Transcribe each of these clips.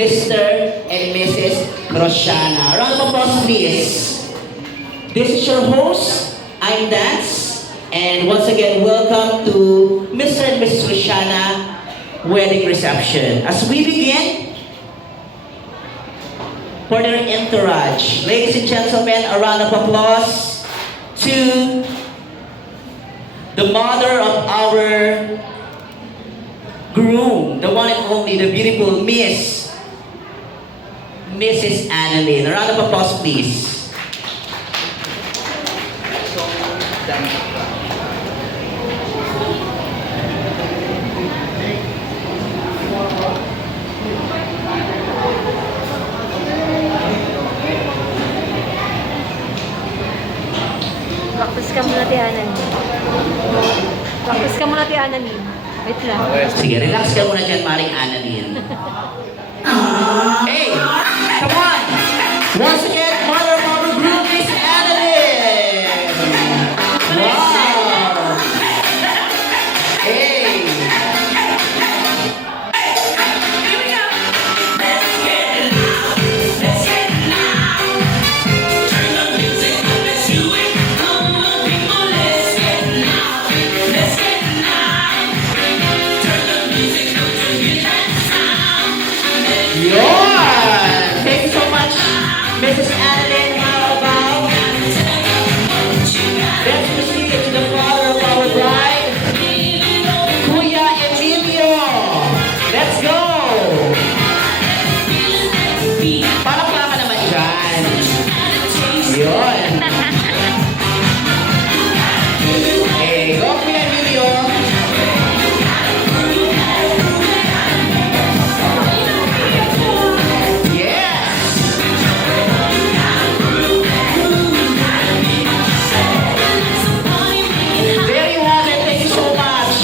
Mr. and Mrs. Rosiana. Round of applause, please. This is your host, I'm Dance, and once again, welcome to Mr. and Mrs. Rosiana wedding reception. As we begin, for their entourage, ladies and gentlemen, a round of applause to the mother of our groom, the one and only, the beautiful Mrs. Annalyn. A round of applause, please. Practice ka muna, Tianan. Practice ka muna, Tianan. Wait lang. Sige, relax ka muna dyan, Maring Annalyn. Hey, come on! Once again, mother of our group, Miss Annalyn! Wow! Hey! Yun! Thank you so much, Mrs. Annalyn. How about? Let's proceed to the father of our bride, Kuya Emilio. Let's go! Palakpakan naman dyan. Yun. Hey, go Kuya Emilio.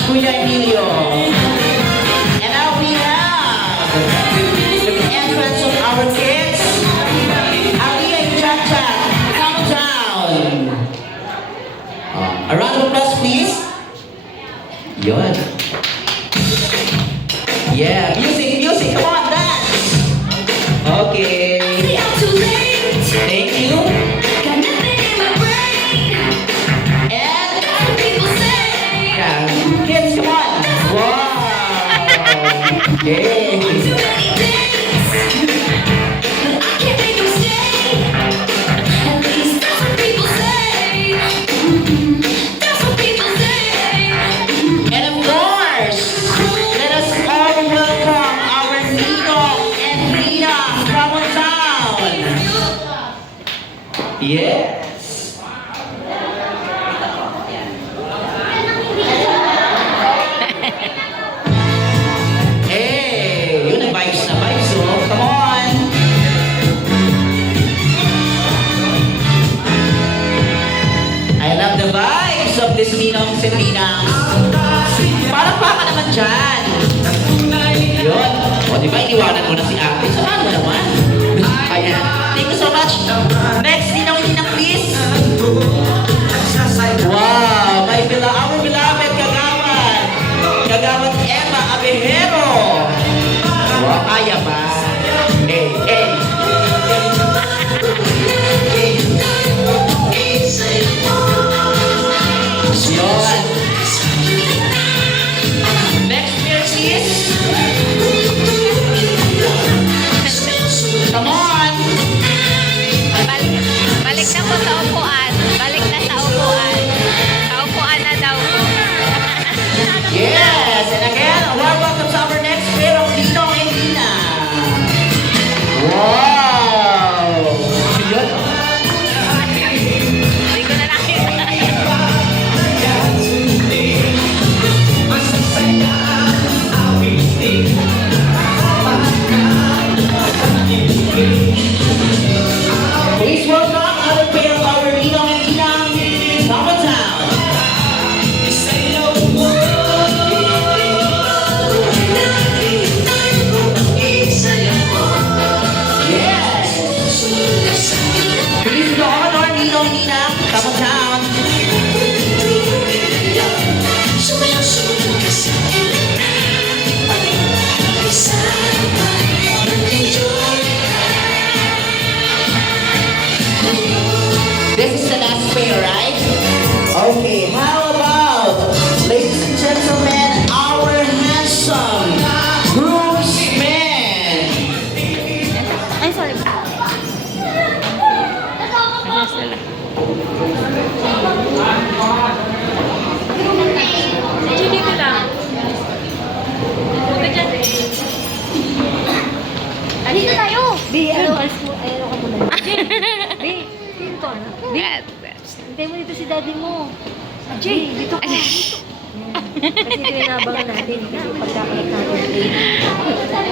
Kuya Emilio. And now we have the entrance of our kids, Aliyah and Chacha. Come down. A round of applause, please. Yun. Yeah, music, come on, dance. Okay. Thank you. Kids, come on! Wow! Yay! And of course, let us all welcome our Ninong and Nina. Come on down! Yes! The vibes of this Ninongs and Ninangs. Parang pa ka naman dyan. Yun. O, diba, iniwanan mo na si ate. Saan mo naman? Ayan. Thank you so much. Next, Ninong and Ninang, please. Wow. Our beloved Kagawad. Kagawad Emma Abejero. Wow, kaya pa. Hey, hey. Yun. Next year, please. Come on. Balik na po sa upuan. Balik na sa upuan. Sa upuan na daw po. Yes, and again, a warm welcome to our next pair of Ninong and Nina. Wow. Yun. Hindi ko na nakita. Please welcome other pair of our Ninong and Ninang. Come on down. Yes. Please go on our Ninong and Ninang. Come on down. Be, dito na. Be, At, hintay mo dito si daddy mo. Jay, dito ka. Dito. Yan. Kasi tinabangan natin na pagkakalit natin.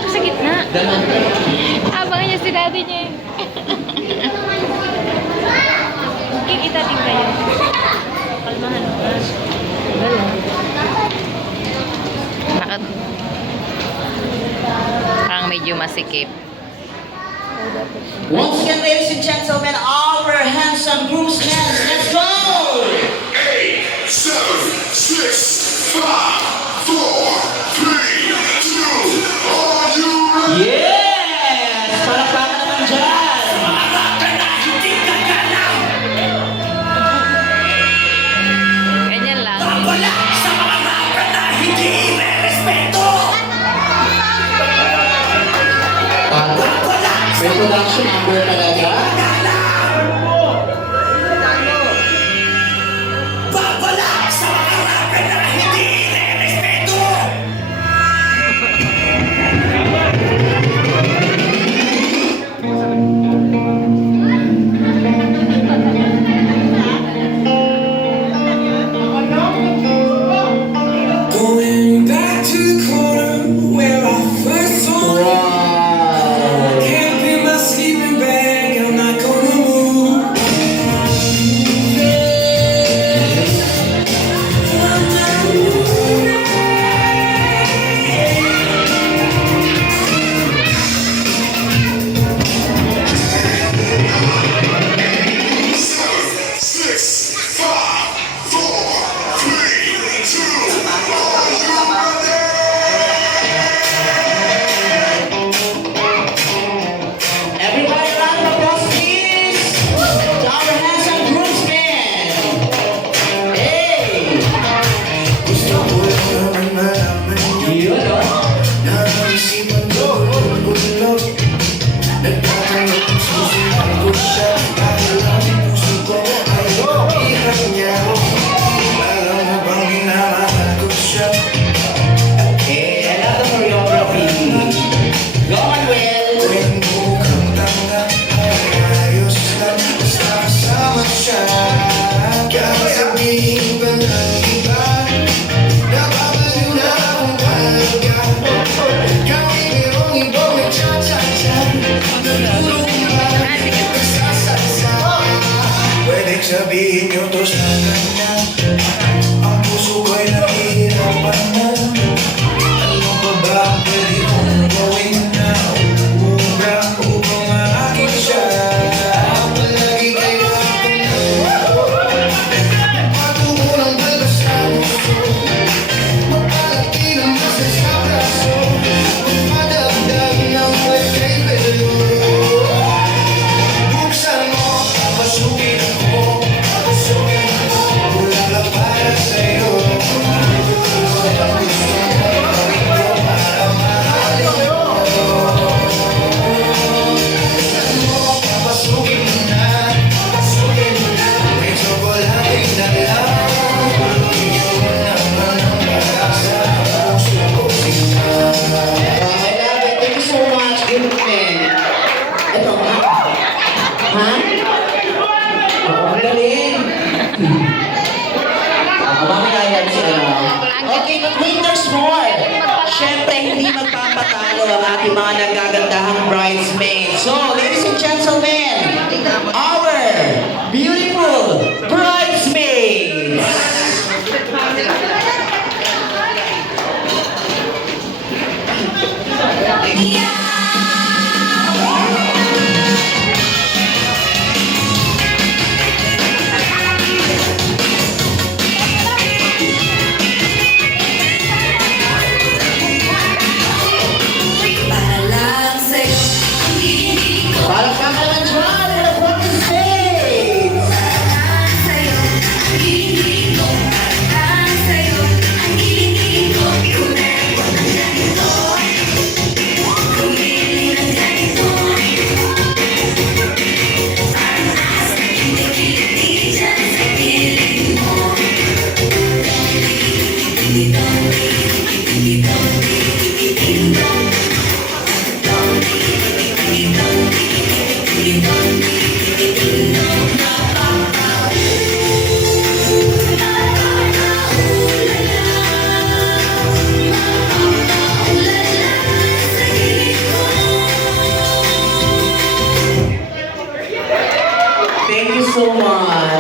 Sa gitna. abangan niya si daddy niya. Okay, itating kayo. Kalmahan mo na. Wala. Bakit? Parang medyo masikip. Once again, ladies and gentlemen, our handsome groomsmen, let's go! 8, 7, 6, 5, 4, 3, 2, are you ready? Yes! Palakpakan naman dyan! Ganyan lang. May production number talaga. Going back to the corner where I first saw you. Wow! Can't be my sleeping bag, I'm not gonna move. I'm not moving. 6, 5, 4, 3, 2, are you ready? Everybody round of applause, please! To our handsome groomsmen! Hey! Gusto ko lang malaman Yun, yun. oh. Naisipan ko, bulog. Nagtatanong kung susunod ko siya. Dahil ang puso ko ay hirap niya. Alam mo bang minamahal ko siya? Hey, I love the choreography. Go on, Will! Tuwing mukhang tanga ay ayos lang. Basta kasama siya. Kahit sabihin pa ng iba, napapaliw na akong talaga. Kahit mayroong ibang nagtsatsa-tsa, natulog ba? Nagsasasa. Pwedeng sabihin niyo to sa kanya. Ang puso ko'y nahihirapan na. Ano pa ba ang pwede kong gawin na uubra upang maakin siya? Palagi kayo ako na patungo ng balbas na gusto. Magpalaki ng boses sa braso. Magpadagdag ng may kay pelo. Buksan mo, papasukin ako. Papasukin ako, wala lang para sa'yo. Ang gusto mo, gawin ko para mahalin mo. Buksan mo, papasukin mo na. Papasukin mo na. May tsokolating dala. Bigyan mo naman ang pag-asa. Puso ko sila. I love it. Thank you so much, groomsmen. Ito, ha? Ha? Oo, ang galing. Mamaya yan si ano. Okay, but wait, there's more. Siyempre, hindi magpapatalo ang ating mga nagagandahang bridesmaids. So, ladies and gentlemen, our beautiful bridesmaids. Palakpakan naman dyan.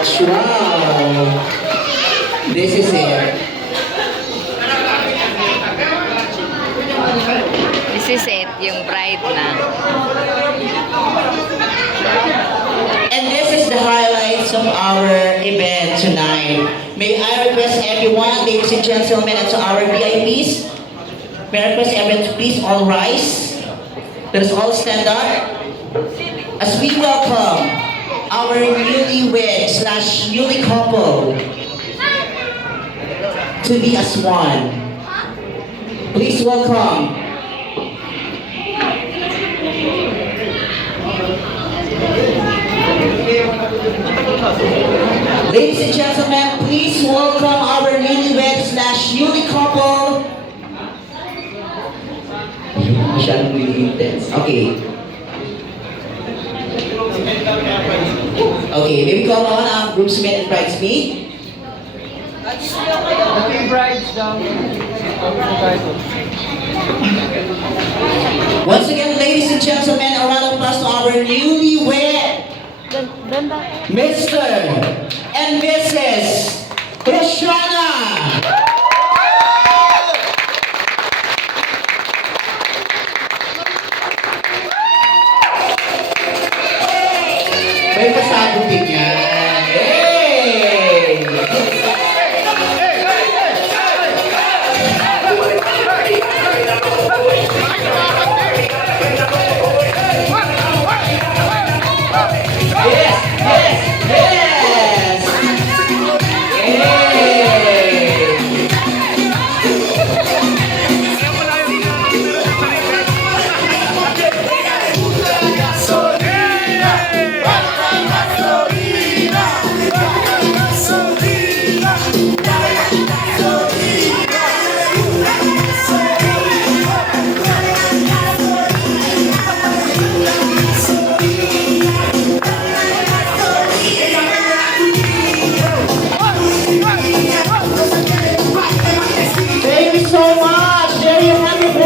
much. Wow. This is it. This is it, yung bride na. And this is the highlights of our event tonight. May I request everyone, ladies and gentlemen, and to our VIPs, may I request everyone to please all rise. Let us all stand up as we welcome our newlywed / newly couple to be as one. Please welcome ladies and gentlemen, please welcome our newlywed / newly couple. Masyadong really intense. Okay. Okay, may we call on our groomsmen and bridesmaid? Once again, ladies and gentlemen, a round of applause to our newlywed Mr. and Mrs. Roshana.